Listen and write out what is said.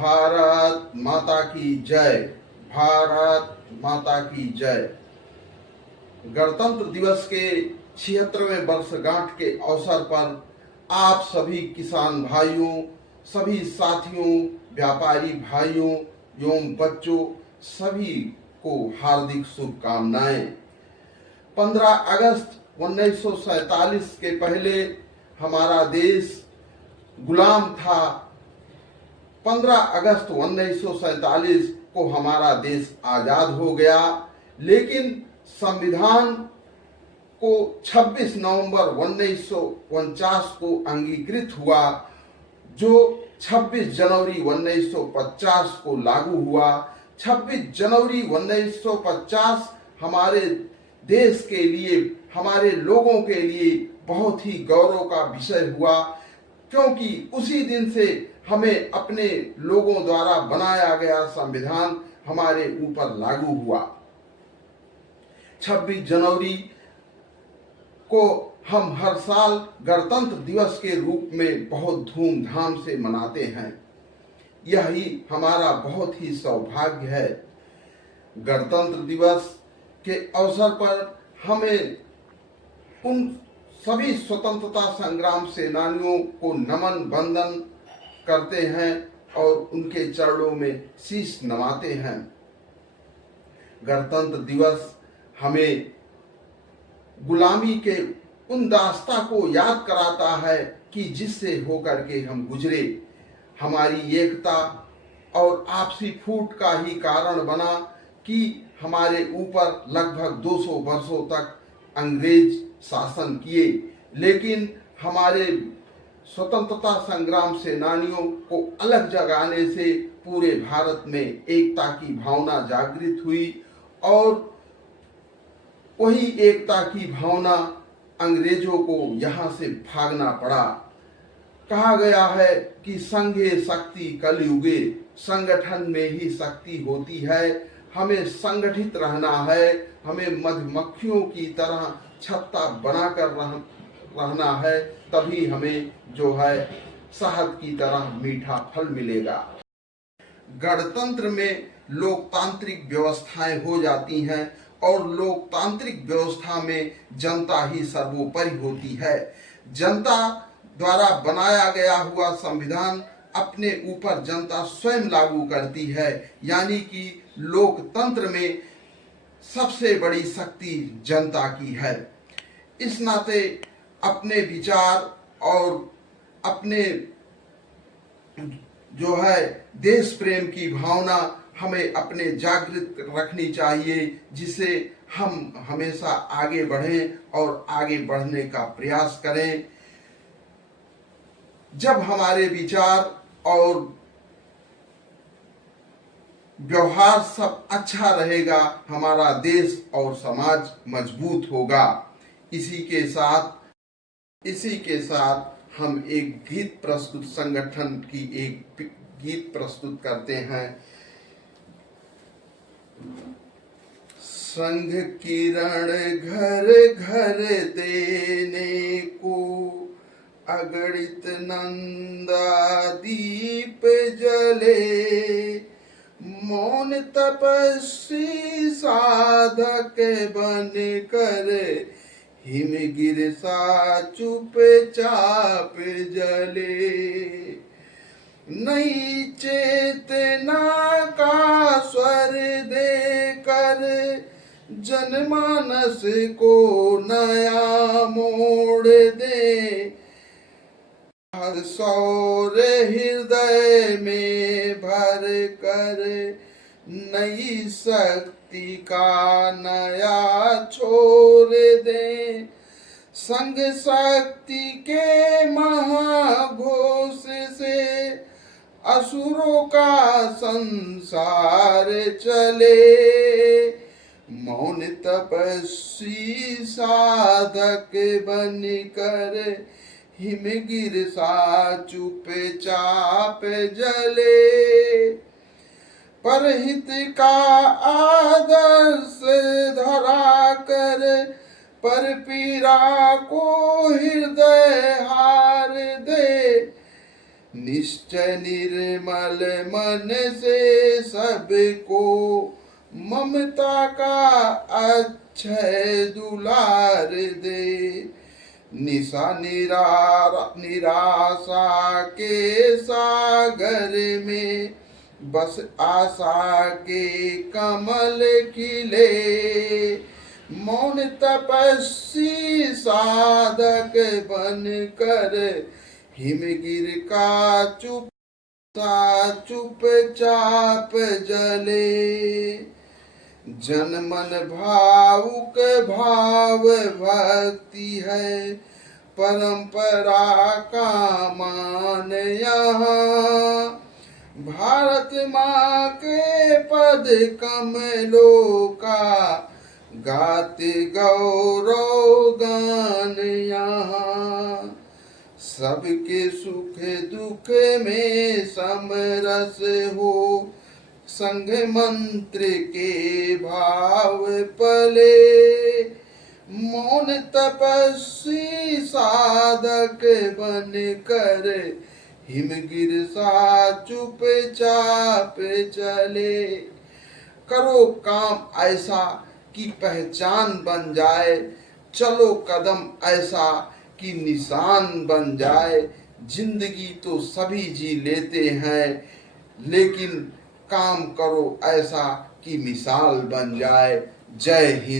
भारत माता की जय। भारत माता की जय। गणतंत्र दिवस के 76वें वर्षगांठ के अवसर पर आप सभी किसान भाइयों, सभी साथियों, व्यापारी भाइयों एवं बच्चों सभी को हार्दिक शुभकामनाएं। 15 अगस्त 1947 के पहले हमारा देश गुलाम था। 15 अगस्त 1947 को हमारा देश आजाद हो गया, लेकिन संविधान को 26 नवंबर 1949 को अंगीकृत हुआ, जो 26 जनवरी 1950 को लागू हुआ। 26 जनवरी 1950 हमारे देश के लिए, हमारे लोगों के लिए बहुत ही गौरव का विषय हुआ, क्योंकि उसी दिन से हमें अपने लोगों द्वारा बनाया गया संविधान हमारे ऊपर लागू हुआ। 26 जनवरी को हम हर साल गणतंत्र दिवस के रूप में बहुत धूमधाम से मनाते हैं। यही हमारा बहुत ही सौभाग्य है। गणतंत्र दिवस के अवसर पर हमें उन सभी स्वतंत्रता संग्राम सेनानियों को नमन वंदन करते हैं और उनके चरणों में शीश नवाते हैं। गणतंत्र दिवस हमें गुलामी के उन दास्ता को याद कराता है कि जिससे होकर के हम गुजरे। हमारी एकता और आपसी फूट का ही कारण बना कि हमारे ऊपर लगभग 200 वर्षों तक अंग्रेज शासन किए, लेकिन हमारे स्वतंत्रता संग्राम सेनानियों को अलग जगाने से पूरे भारत में एकता की भावना जागृत हुई और वही एकता की भावना अंग्रेजों को यहाँ से भागना पड़ा। कहा गया है कि संघे शक्ति कलयुगे, संगठन में ही शक्ति होती है। हमें संगठित रहना है, हमें मधुमक्खियों की तरह छत्ता बनाकर रहना है, तभी हमें जो है शहद की तरह मीठा फल मिलेगा। गणतंत्र में लोकतांत्रिक व्यवस्थाएं हो जाती हैं और लोकतांत्रिक व्यवस्था में जनता ही सर्वोपरि होती है। जनता द्वारा बनाया गया हुआ संविधान अपने ऊपर जनता स्वयं लागू करती है, यानी कि लोकतंत्र में सबसे बड़ी शक्ति जनता की है। इस नाते अपने विचार और अपने जो है देश प्रेम की भावना हमें अपने जागृत रखनी चाहिए, जिससे हम हमेशा आगे बढ़ें और आगे बढ़ने का प्रयास करें। जब हमारे विचार और व्यवहार सब अच्छा रहेगा, हमारा देश और समाज मजबूत होगा। इसी के साथ हम एक गीत प्रस्तुत संगठन की एक गीत प्रस्तुत करते हैं। संघ किरण घर घर देने को, अगणित नंदा दीप जले, मौन तपस्वी साधक बन कर, हिमगिर सा चुपचाप जले। नई चेतना का स्वर देकर जनमानस को नया मोड़ दे, हर सौर हृदय में भर कर नई शक्ति का नया छोर दे। संघ शक्ति के महाघोष से असुरों का संसार चले, मौन तपस्वी साधक बन कर, हिमगिर सा चुपचाप जले। परहित का आदर्श धरा कर, पर पीड़ा को हृदय हार दे, निश्चय निर्मल मन से सबको ममता का अक्षय दुलार दे। निराशा के सागर में बस आशा के कमल खिले। मौन तपस्वी साधक बन कर हिमगिर का चुपचाप जले। जन मन भावुक भाव भक्ति है, परंपरा का मान यहाँ। भारत माँ के पद कमलों का गाते गौरव गान यहाँ। सबके सुख दुख में समरस हो, संग मंत्र के भाव पले। मौन तपस्वी साधक बन कर हिमगिर सा चुपचाप चले। करो काम ऐसा कि पहचान बन जाए, चलो कदम ऐसा कि निशान बन जाए। जिंदगी तो सभी जी लेते हैं, लेकिन काम करो ऐसा कि मिसाल बन जाए। जय हिंद।